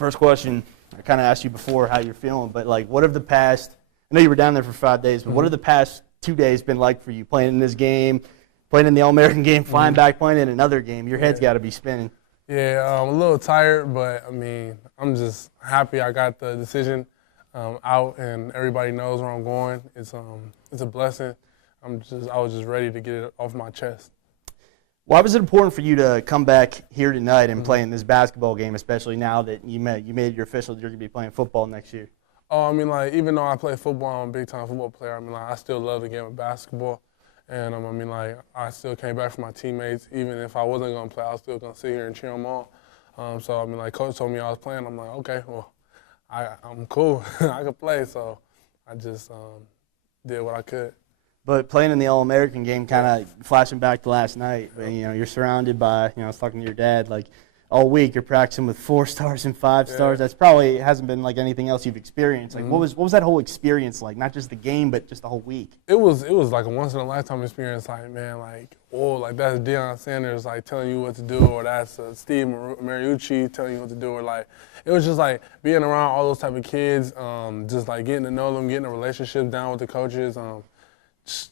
First question, I kind of asked you before how you're feeling, but like, what have the past, I know you were down there for 5 days, but what have the past 2 days been like for you, playing in this game, playing in the All-American game, flying back, playing in another game? Your head's got to be spinning. Yeah, I'm a little tired, but I mean, I'm just happy I got the decision out, and everybody knows where I'm going. It's a blessing. I was just ready to get it off my chest. Why was it important for you to come back here tonight and play in this basketball game, especially now that you made your official you're going to be playing football next year? Oh, I mean, like, even though I play football, I'm a big-time football player, I mean, like, I still love the game of basketball. And, I mean, like, I still came back for my teammates. Even if I wasn't going to play, I was still going to sit here and cheer them on. So, I mean, like, Coach told me I was playing. I'm like, okay, well, I'm cool. I could play. So I just did what I could. But playing in the All-American game, kind of flashing back to last night, but, you know, you're surrounded by, I was talking to your dad, like, all week you're practicing with 4 stars and 5 stars. That's probably hasn't been like anything else you've experienced. Like, what was that whole experience like? Not just the game, but just the whole week. It was like a once in a lifetime experience. Like, man, like, oh, like that's Deion Sanders like telling you what to do, or that's Steve Mariucci telling you what to do, or like it was just like being around all those type of kids, just like getting to know them, getting a relationship down with the coaches,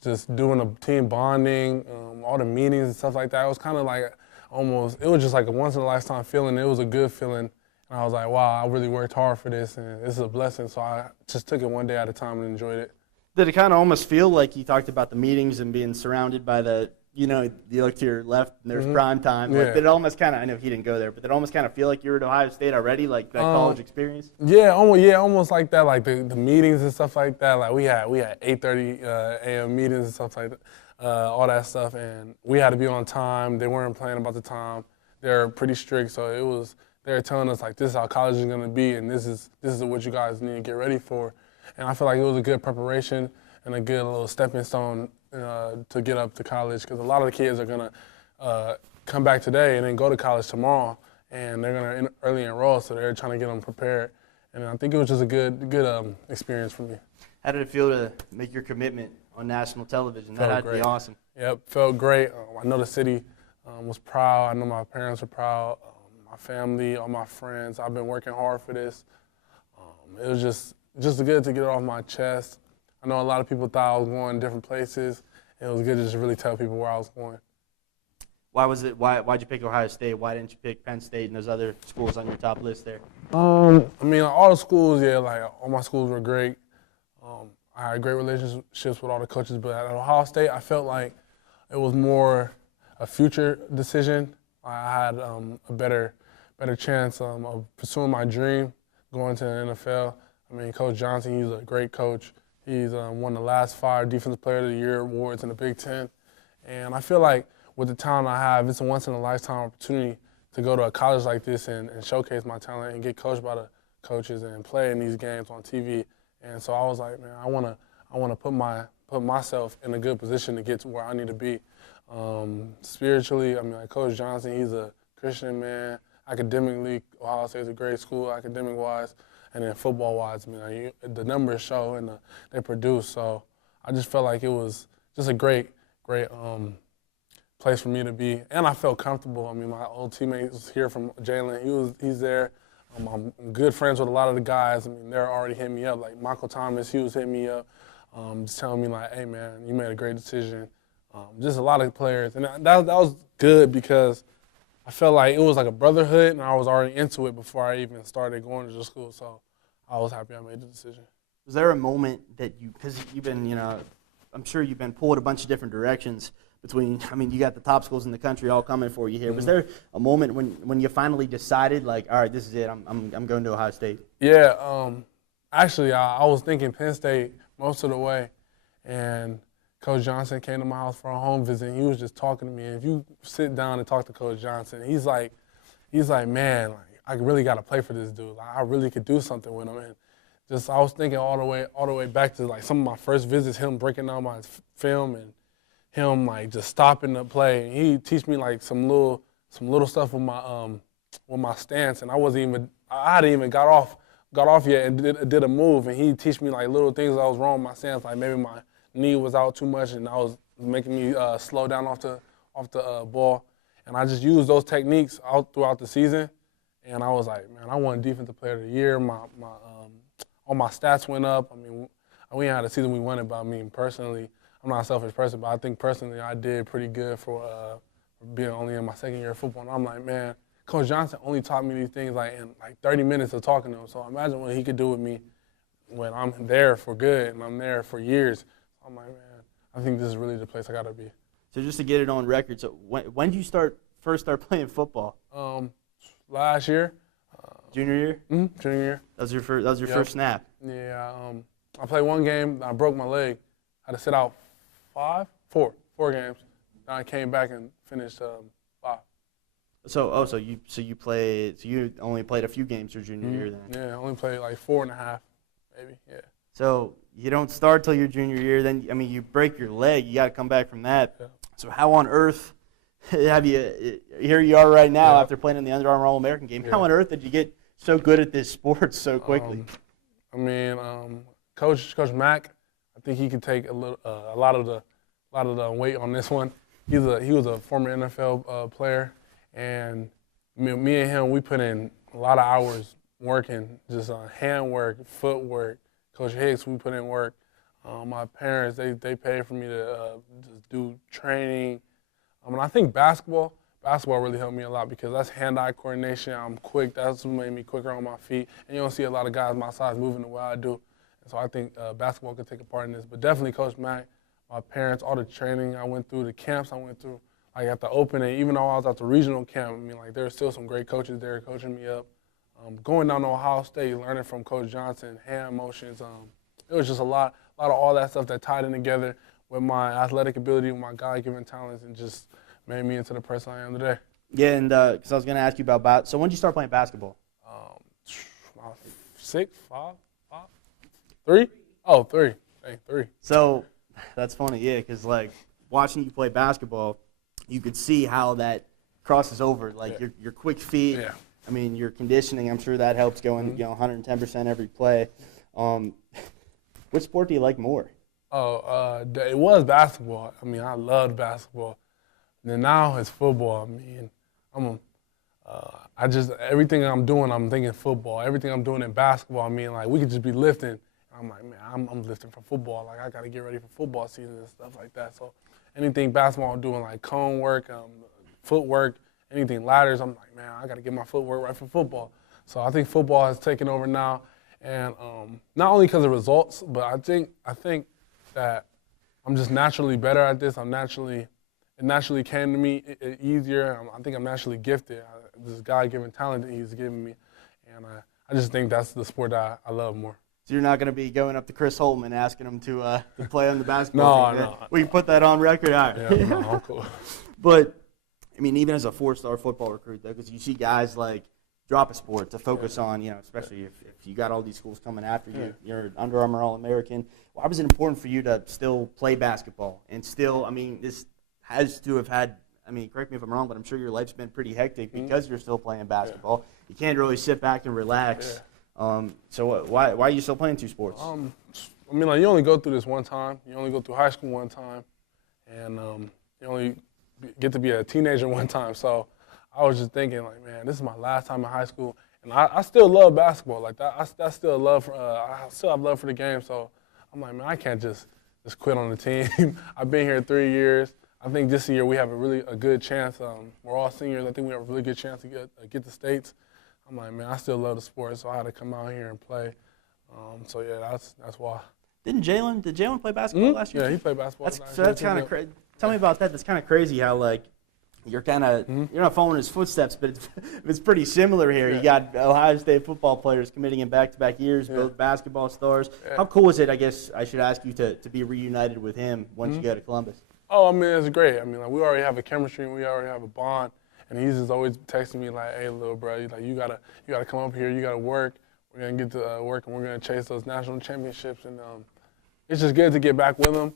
just doing a team bonding, all the meetings and stuff like that. It was kind of like it was just like a once-in-a-lifetime feeling. It was a good feeling, and I was like, wow, I really worked hard for this, and this is a blessing. So I just took it one day at a time and enjoyed it. Did it kind of almost feel like you talked about the meetings and being surrounded by the, you look to your left and there's prime time. Like, did it almost kind of, I know he didn't go there, but did it almost kind of feel like you were at Ohio State already, like that college experience? Yeah, almost like that, like the meetings and stuff like that. Like we had 8:30 a.m. meetings and stuff like that. All that stuff, and we had to be on time. They weren't playing about the time. They're pretty strict, so they were telling us like this is how college is going to be, and this is what you guys need to get ready for. And I feel like it was a good preparation and a good little stepping stone to get up to college, because a lot of the kids are going to come back today and then go to college tomorrow, and they're going to early enroll, so they're trying to get them prepared. And I think it was just a good experience for me. How did it feel to make your commitment on national television? That had to be awesome. Yep, felt great. I know the city was proud. I know my parents were proud. My family, all my friends. I've been working hard for this. It was just good to get it off my chest. I know a lot of people thought I was going different places. It was good to just really tell people where I was going. Why'd you pick Ohio State? Why didn't you pick Penn State and those other schools on your top list there? I mean, all the schools, like all my schools were great. I had great relationships with all the coaches, but at Ohio State, I felt like it was more a future decision. I had a better chance of pursuing my dream, going to the NFL. I mean, Coach Johnson, he's a great coach. He's won the last 5 Defensive Player of the Year awards in the Big Ten. And I feel like with the talent I have, it's a once-in-a-lifetime opportunity to go to a college like this and showcase my talent and get coached by the coaches and play in these games on TV. And so I was like, man, I want to put myself in a good position to get to where I need to be. Spiritually, I mean, like Coach Johnson, he's a Christian man. Academically, Ohio State is a great school, academic-wise, and then football-wise. I mean, the numbers show and they produce. So I just felt like it was just a great place for me to be, and I felt comfortable. I mean, my old teammate was here from Jalen. He's there. I'm good friends with a lot of the guys. I mean, they're already hitting me up. Like Michael Thomas, he was hitting me up, just telling me like, "Hey man, you made a great decision." Just a lot of players, and that was good because I felt like it was like a brotherhood, and I was already into it before I even started going to the school. So I was happy I made the decision. Was there a moment that because you've been, I'm sure you've been pulled a bunch of different directions between, I mean, you got the top schools in the country all coming for you here. Was there a moment when you finally decided, like, all right, this is it, I'm going to Ohio State? Yeah, actually, I was thinking Penn State most of the way, and Coach Johnson came to my house for a home visit, and he was just talking to me. And if you sit down and talk to Coach Johnson, he's like, man, like, I really got to play for this dude. Like, I really could do something with him. And just I was thinking all the way back to like some of my first visits, him breaking down my film and him like just stopping the play. And he teach me like some little stuff with my stance, and I hadn't even got off yet and did a move, and he teach me like little things that I was wrong with my stance, like maybe my knee was out too much and I was making me slow down off the ball, and I just used those techniques out throughout the season, And I was like, man, I won Defensive Player of the Year. All my stats went up. I mean, we ain't had a season we won it, but I mean, personally, I'm not a selfish person, but I think personally I did pretty good for being only in my second year of football. And I'm like, man, Coach Johnson only taught me these things like in like 30 minutes of talking to him. So imagine what he could do with me when I'm there for good and I'm there for years. I'm like, man, I think this is really the place I got to be. So just to get it on record, so when did you first start playing football? Last year. Junior year? Mm-hmm, junior year. That was your first snap? Yeah, I played one game, I broke my leg. I had to sit out four games. Then I came back and finished 5. So you only played a few games your junior year then? Yeah, I only played like 4.5, maybe, yeah. So you don't start till your junior year, then, I mean, you break your leg, you got to come back from that. Yeah. So how on earth have you, here you are right now after playing in the Under Armour All-American game, how on earth did you get so good at this sport so quickly? Coach Mack, I think he could take a lot of the weight on this one. He was a former NFL player, and me and him, we put in a lot of hours working, just hand work, footwork. Coach Hicks, we put in work. My parents, they paid for me to just do training. I think basketball really helped me a lot because that's hand-eye coordination. I'm quick. That's what made me quicker on my feet. And you don't see a lot of guys my size moving the way I do. And so I think basketball could take a part in this. But definitely Coach Mack, my parents, all the training I went through, the camps I went through, like at the open, and even though I was at the regional camp, I mean, like there were still some great coaches there coaching me up. Going down to Ohio State, learning from Coach Johnson, hand motions, it was just a lot of all that stuff that tied in together with my athletic ability, with my God-given talents, and just made me into the person I am today. Yeah, and because I was going to ask you about so when did you start playing basketball? 6, 5, 3? Oh, 3. Hey, 3. So that's funny, yeah, because like watching you play basketball, you could see how that crosses over. Like your quick feet. Yeah. I mean, your conditioning. I'm sure that helps going 110% every play. Which sport do you like more? It was basketball. I mean, I loved basketball. And then now it's football. I mean, everything I'm doing, I'm thinking football. Everything I'm doing in basketball, I mean, like we could just be lifting. I'm like, man, I'm lifting for football. Like I got to get ready for football season and stuff like that. So anything basketball I'm doing, like cone work, footwork, anything ladders, I'm like, man, I got to get my footwork right for football. So I think football has taken over now, and not only because of results, but I think that I'm just naturally better at this. It naturally came to me easier. I think I'm naturally gifted. This God-given talent that He's given me, and I just think that's the sport that I love more. So you're not going to be going up to Chris Holtman asking him to play on the basketball team? No. We can put that on record. All right. Yeah, no, I'm cool. But, I mean, even as a 4-star football recruit, though, because you see guys like drop a sport to focus on, especially if you got all these schools coming after you. You're an Under Armour All-American. Why was it important for you to still play basketball? And still, I mean, this has to have had, I mean, correct me if I'm wrong, but I'm sure your life's been pretty hectic because you're still playing basketball. You can't really sit back and relax. So why are you still playing 2 sports? I mean, like, you only go through this one time. You only go through high school one time. And you only get to be a teenager one time. So I was just thinking, like, man, this is my last time in high school. And I still love basketball. Like, I still love, I still have love for the game. So I'm like, man, I can't just quit on the team. I've been here 3 years. I think this year we have a good chance. We're all seniors. I think we have a really good chance to get the States. I'm like, man, I still love the sport, so I had to come out here and play. So yeah, that's why. Did Jalen play basketball last year? Yeah, he played basketball. So that's kind of crazy. Tell me about that. That's kind of crazy how like you're kind of you're not following his footsteps, but it's pretty similar here. You got Ohio State football players committing in back-to-back years, both basketball stars. How cool is it? I guess I should ask you to be reunited with him once you go to Columbus. Oh, I mean, it's great. I mean, like, we already have a chemistry and we already have a bond. And he's just always texting me like, "Hey, little bro, like you gotta come up here. You gotta work. We're gonna get to work and we're gonna chase those national championships." And it's just good to get back with him.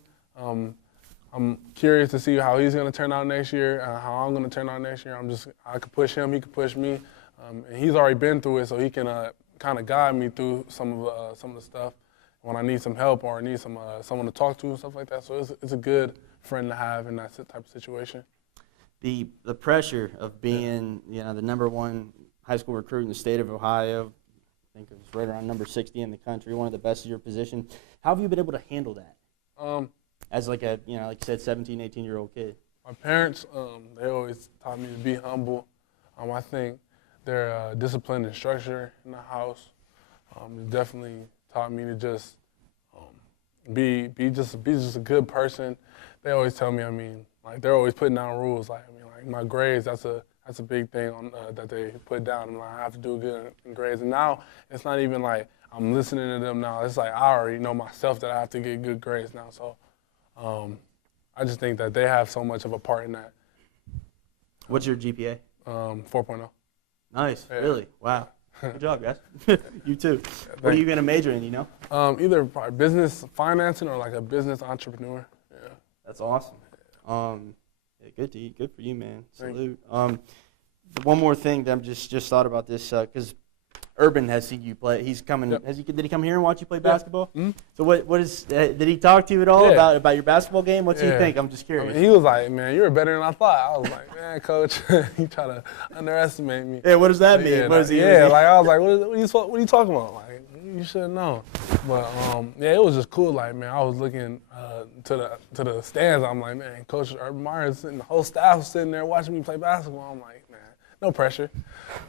I'm curious to see how he's gonna turn out next year, how I'm gonna turn out next year. I could push him, he could push me, and he's already been through it, so he can kind of guide me through some of the stuff when I need some help or I need someone to talk to and stuff like that. So it's a good friend to have in that type of situation. The pressure of being the #1 high school recruit in the state of Ohio. I think it was right around number 60 in the country, one of the best at your position. How have you been able to handle that as like a, like you said, 17, 18-year-old kid? My parents, they always taught me to be humble. I think their discipline and structure in the house definitely taught me to just be just a good person. They always tell me, like they're always putting down rules. Like my grades, that's a big thing that they put down. I have to do good in grades. And now it's not even like I'm listening to them now. It's like I already know myself that I have to get good grades now. So I just think that they have so much of a part in that. What's your GPA? 4.0. Nice. Yeah. Really? Wow. Good job, guys. You too. What are you going to major in, Either probably business financing or like a business entrepreneur. Yeah. That's awesome. Yeah, good for you, man. Salute. One more thing that I'm just thought about this because Urban has seen you play. He's coming. Yep. Did he come here and watch you play basketball? Mm-hmm. So what is? Did he talk to you at all about your basketball game? What's he think? I'm just curious. He was like, "Man, you're better than I thought." I was like, "Man, coach, you try to underestimate me." Yeah, what does that mean? Yeah, what is he? like I was like, "What are you talking about?" Like, you should know. But yeah, it was just cool. Like, man, I was looking to the stands. I'm like, man, Coach Urban Meyer's and the whole staff was sitting there watching me play basketball. I'm like, man, no pressure.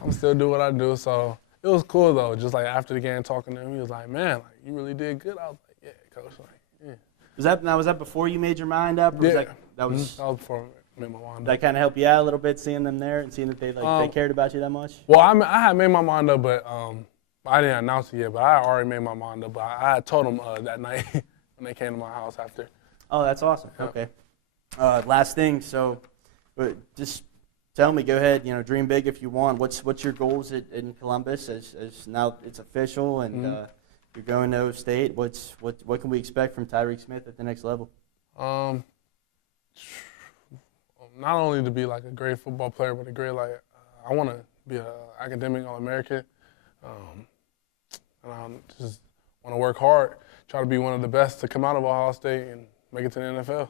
I'm still doing what I do. So it was cool though. Just like after the game, talking to him, he was like, man, like you really did good. I was like, yeah, Coach. Like, yeah. Was that before you made your mind up? Or Yeah. That was before I made my mind up. That kind of helped you out a little bit, seeing them there and seeing that they cared about you that much. Well, I had made my mind up, but I didn't announce it yet. But I already made my mind up. But I had told them that night when they came to my house after. Oh, that's awesome. Yeah. Okay. Last thing. So, just tell me. Go ahead. Dream big if you want. What's your goals in Columbus as now it's official and you're going to state? What can we expect from Tyreke Smith at the next level? Not only to be like a great football player, but a great I want to be an academic All-American. And I just want to work hard, try to be one of the best to come out of Ohio State and make it to the NFL.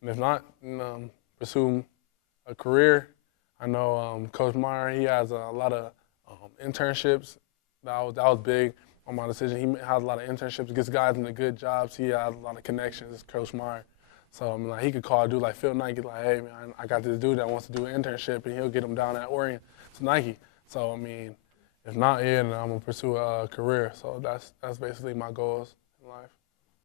And if not, pursue a career. I know Coach Meyer, he has a lot of internships. That was big on my decision. He has a lot of internships, gets guys into good jobs. He has a lot of connections, Coach Meyer. So he could call a dude like Phil Nike, like, hey man, I got this dude that wants to do an internship, and he'll get him down at Oregon to Nike. So if not, then I'm gonna pursue a career. So that's basically my goals in life.